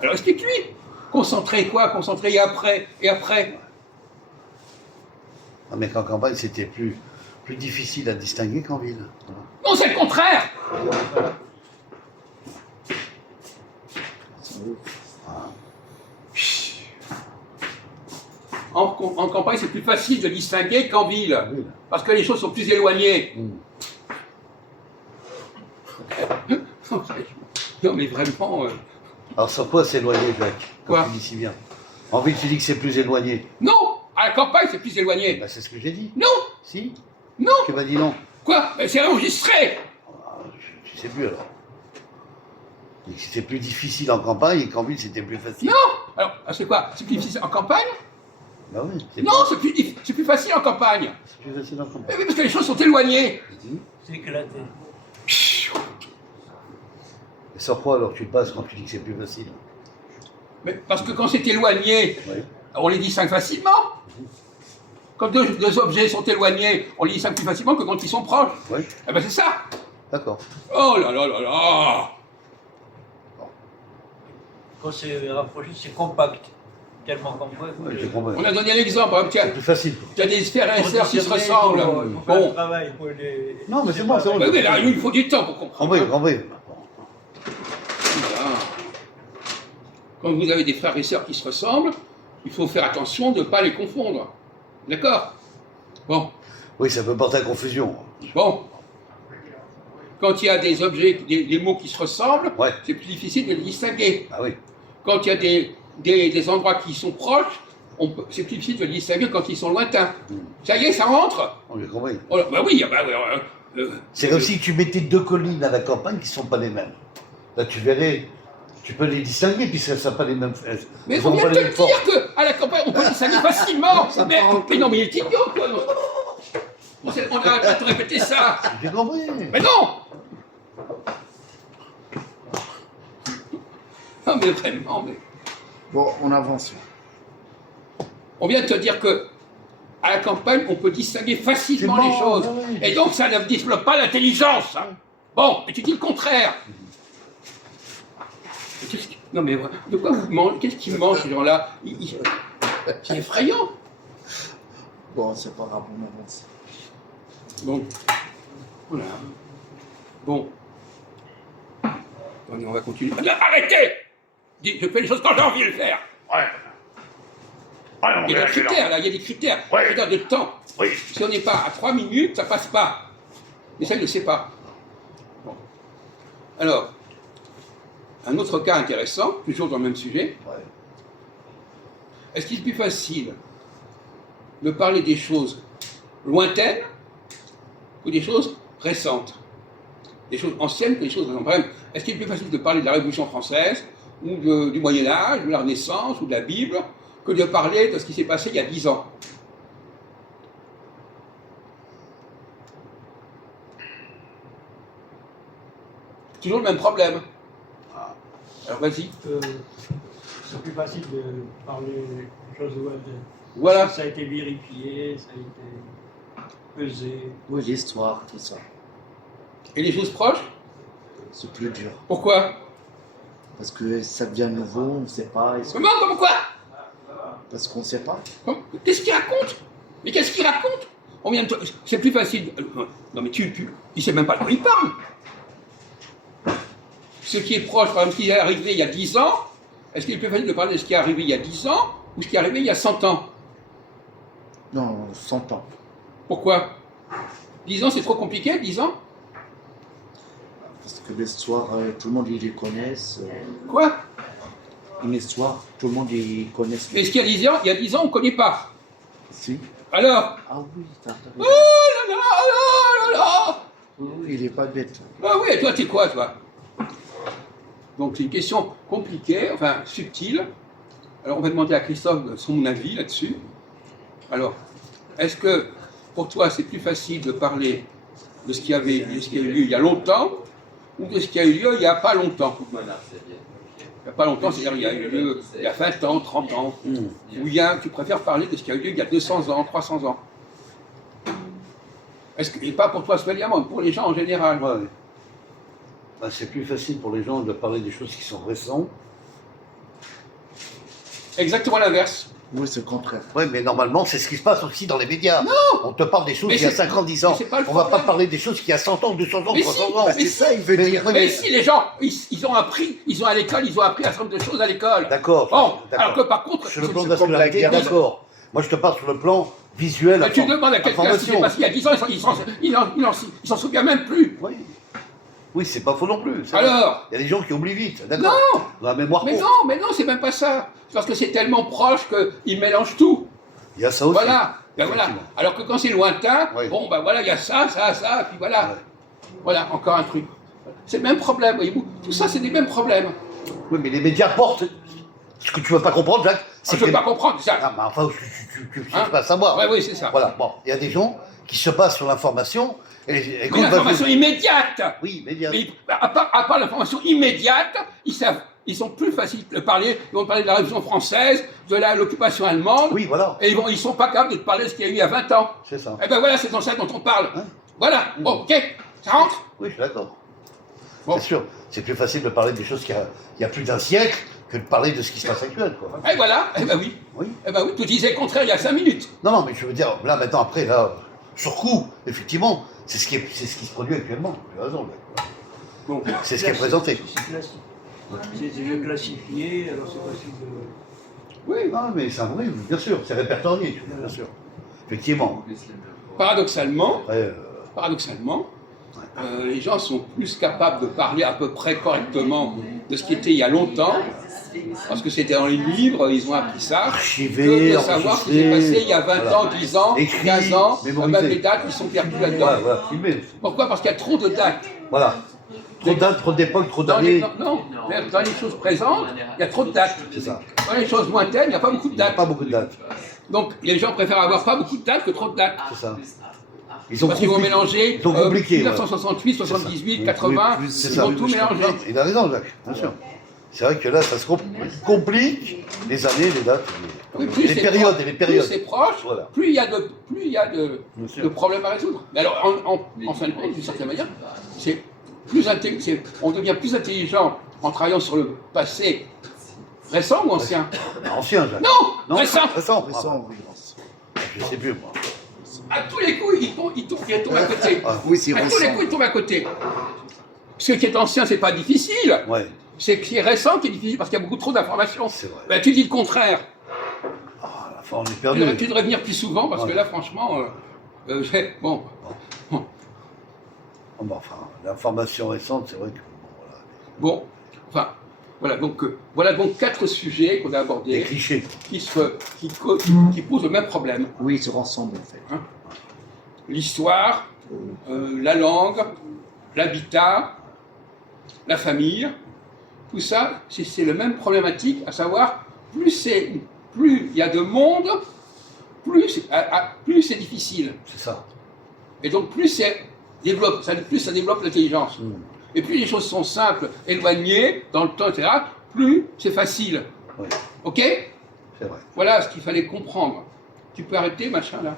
Alors explique-lui. Concentré quoi? Concentré et après? Et après? Ah, mais qu'en campagne, c'était plus difficile à distinguer qu'en ville. Voilà. Non, c'est le contraire. En campagne, c'est plus facile de distinguer qu'en ville. Oui. Parce que les choses sont plus éloignées. Non, mais vraiment... Alors sur quoi s'éloigner, Jacques? Quoi? Comme tu dis si bien. En ville, tu dis que c'est plus éloigné. Non! À la campagne, c'est plus éloigné. Bah, c'est ce que j'ai dit. Non! Si? Non! Tu m'as dit non. Quoi? Mais c'est enregistré! Ah, je sais plus alors. Et que c'était plus difficile en campagne et qu'en ville, c'était plus facile. Non! Alors, c'est quoi? C'est plus difficile en campagne? Bah oui. Non, c'est plus facile en campagne. C'est plus facile en campagne. Mais oui, parce que les choses sont éloignées. C'est éclaté. Et sur quoi alors tu te bases quand tu dis que c'est plus facile? Mais parce que quand c'est éloigné, Oui. on les distingue facilement. Quand deux objets sont éloignés, on les distingue plus facilement que quand ils sont proches. Oui. Eh ben c'est ça. D'accord. Oh là là là là. Quand c'est rapproché, c'est compact. Tellement compact. Ouais, j'ai compris. On a donné l'exemple. Hein, C'est plus facile. tu as des sphères et sphères qui se ressemblent. Il faut faire le Bon. travail. Faut les... Non, mais c'est bon, c'est bon. Oui, mais là, il faut du temps pour comprendre. Compris. Voilà. Quand vous avez des frères et sœurs qui se ressemblent, il faut faire attention de ne pas les confondre. D'accord? Bon. Oui, ça peut porter à confusion. Bon. Quand il y a des objets, des mots qui se ressemblent, Ouais. c'est plus difficile de les distinguer. Ah oui. Quand il y a des endroits qui sont proches, c'est plus difficile de les distinguer quand ils sont lointains. Ça y est, ça rentre. On j'ai compris. Oh là, bah oui, C'est comme si tu mettais deux collines à la campagne qui ne sont pas les mêmes. Là, tu verrais, tu peux les distinguer puisque ça n'a pas les mêmes. mais il elles faut ont bien pas te les le mêmes formes. dire qu'à la campagne, on peut distinguer facilement. Mais non, mais il est idiot, quoi. On a te répéter ça. J'ai compris. Mais non. Non, mais vraiment, mais... Bon, on avance. On vient de te dire que à la campagne, on peut distinguer facilement C'est bon, les choses. oui. Et donc, ça ne développe pas l'intelligence. Hein. Bon, et tu dis le contraire. Non, mais de quoi vous mangez? Qu'est-ce qu'ils mangent, ces gens-là? C'est effrayant. Bon, c'est pas grave, on avance. Bon. Voilà. Bon. Attendez, on va continuer. Arrêtez! Je fais les choses quand j'ai envie de le faire. Ouais. Ouais, Il y a des critères, là, il y a des critères. Ouais. Critères de temps. Oui. Si on n'est pas à 3 minutes, ça passe pas. Mais ça, il ne le sait pas. Bon. Alors, un autre cas intéressant, toujours dans le même sujet. Ouais. Est-ce qu'il est plus facile de parler des choses lointaines ou des choses récentes? Des choses anciennes que des choses récentes. Par exemple, est-ce qu'il est plus facile de parler de la Révolution française ou du Moyen-Âge, de la Renaissance ou de la Bible que de parler de ce qui s'est passé il y a 10 ans? Toujours le même problème. Alors vas-y. C'est plus facile de parler des choses lointaines. Voilà. Ça a été vérifié, ça a été pesé. Oui, l'histoire, tout ça. Et les choses proches? C'est plus dur. Pourquoi? Parce que ça devient nouveau, on ne sait pas. Comment? Comme quoi? Parce qu'on ne sait pas. Qu'est-ce qu'il raconte? Mais qu'est-ce qu'il raconte? On vient de c'est plus facile. Non mais il sait même pas de quoi il parle. Ce qui est proche, par exemple, ce qui est arrivé il y a 10 ans, est-ce qu'il est plus facile de parler de ce qui est arrivé il y a 10 ans ou ce qui est arrivé il y a 100 ans? Non, 100 ans. Pourquoi? 10 ans, c'est trop compliqué, 10 ans? Parce que l'histoire, tout le monde il les connaît. Quoi? Une histoire, tout le monde y connaît. Et ce qu'il y a 10 ans, il y a 10 ans, on ne connaît pas. Si. Alors? Ah oui, t'as Oh raison. là là là là là! Oui, il est pas bête. Ah oui, et toi, t'es quoi, toi? Donc, c'est une question compliquée, enfin, subtile. Alors, on va demander à Christophe son avis là-dessus. Alors, est-ce que, pour toi, c'est plus facile de parler de ce qui a eu lieu il y a longtemps ou de ce qui a eu lieu il n'y a pas longtemps? Il n'y a pas longtemps, c'est-à-dire il y a eu lieu il y a 20 ans, 30 ans. Ou tu préfères parler de ce qui a eu lieu il y a 200 ans, 300 ans? Et pas pour toi spécialement, mais pour les gens en général. Ouais. Bah, c'est plus facile pour les gens de parler des choses qui sont récentes exactement l'inverse. Oui, c'est le contraire. Oui, mais normalement, c'est ce qui se passe aussi dans les médias. Non. On te parle des choses Mais d'il y a c'est- 5 ans, 10 ans. mais c'est pas le On va pas problème. parler des choses qu'il y a 100 ans, 200 ans, Mais 300 si, ans. mais C'est ça, il veut Mais- dire. oui, Mais si les gens, ils ont appris, à l'école, ils ont appris un certain nombre de choses à l'école. D'accord. Bon, d'accord. alors que par contre, Sur le plan de c'est la comme la scolarité, guerre. d'accord. Moi, je te parle sur le plan visuel. tu demandes à quelqu'un ce qui s'est passé il y a 10 ans, il s'en souvient même plus. Oui. Oui, c'est pas faux non plus. c'est vrai. Alors, Il y a des gens qui oublient vite, d'accord. Dans la mémoire mais courte. non, c'est même pas ça. C'est parce que c'est tellement proche qu'ils mélangent tout. Il y a ça aussi. Voilà. Ben voilà. Effectivement. Alors que quand c'est lointain, Oui. bon ben voilà, il y a ça, et puis voilà. Ouais. Voilà, encore un truc. C'est le même problème, voyez-vous. Tout ça, c'est des mêmes problèmes. Oui, mais les médias portent. Ce que tu ne veux pas comprendre, Jacques, c'est Je ne que. peux pas comprendre ça. Ah, mais enfin, tu Hein sais pas savoir. Ouais, oui, c'est ça. Voilà, bon, il y a des gens qui se basent sur l'information et Mais l'information immédiate. Oui, médias. Mais à part l'information immédiate, ils sont plus faciles de parler. Ils vont parler de la Révolution française, de l'occupation allemande, Oui, voilà, et ils sont pas capables de te parler de ce qu'il y a eu il y a 20 ans. c'est ça. Eh ben voilà, c'est dans ça dont on parle. Hein Voilà, bon, ok, ça rentre. Oui, je suis d'accord. Bon. C'est sûr, c'est plus facile de parler des choses qu'il y a plus d'un siècle que de parler de ce qui se passe actuel, quoi. Et voilà, eh ben oui. Oui. Eh ben oui, tu disais le contraire il y a 5 minutes. Non, non, mais je veux dire, là, maintenant, après, là, sur coup, effectivement, c'est ce qui se produit actuellement. Tu as raison, Jacques. Bon. C'est ce qui est présenté. C'est classique. C'est déjà classifié, alors c'est facile de. Oui, non, mais c'est un vrai, bien sûr, c'est répertorié, bien sûr. Effectivement. Paradoxalement, Après, les gens sont plus capables de parler à peu près correctement de ce qui était il y a longtemps, parce que c'était dans les livres, ils ont appris ça, archivé, que de savoir ce qui s'est passé il y a 20 ans, 10 ans, Écrit, 15 ans, mémorisé. même les dates qui sont perdues là-dedans. voilà, voilà, filmé. Pourquoi? Parce qu'il y a trop de dates. Voilà. Trop de dates, trop d'époques, trop Dans les, d'années. non, dans les choses présentes, il y a trop de dates. C'est ça. Dans les choses lointaines, il n'y a pas beaucoup de Il n'y a dates. pas beaucoup de dates. Donc les gens préfèrent avoir pas beaucoup de dates que trop de dates. C'est ça. Ils ont Parce qu'ils vont compliqué. mélanger Ils ont compliqué, 1968, 78, Oui, 80, oui, ils c'est ça. vont tout mélanger. Non, il a raison, Jacques, bien sûr. C'est vrai que là, ça se complique les années, les dates, Oui, plus les c'est périodes proche- et les périodes. Plus c'est proche, Voilà. plus il y a de Bien sûr. de problèmes à résoudre. Mais alors, en fin de compte, d'une certaine manière, on devient plus intelligent en travaillant sur le passé récent ou ancien? Ancien, Jacques. Non, récent. Récent. Mais ça, en référence. Je sais plus, moi. À tous les coups, il tombe à côté. Ah, Oui, c'est À tous les récent. coups, il tombe à côté. Ce qui est ancien, c'est pas difficile. Ouais, C'est ce qui est récent qui est difficile parce qu'il y a beaucoup trop d'informations. c'est vrai. Ben, tu dis le contraire. Ah, à la fin, on est Tu perdu. devrais venir plus souvent parce que Ouais. là, franchement, bon. Oh, bah, enfin, l'information récente, c'est vrai que. Bon, voilà. Bon, enfin, voilà donc 4 sujets qu'on a Des abordés clichés. qui posent le même problème. Oui, ils se ressemblent en fait. L'histoire, la langue, l'habitat, la famille, tout ça, c'est le même problématique, à savoir, plus il y a de monde, plus c'est difficile. C'est ça. Et donc plus ça développe l'intelligence. Mm. Et plus les choses sont simples, éloignées, dans le temps, etc., plus c'est facile. Oui, Ok? c'est vrai. Voilà ce qu'il fallait comprendre. Tu peux arrêter, machin, là.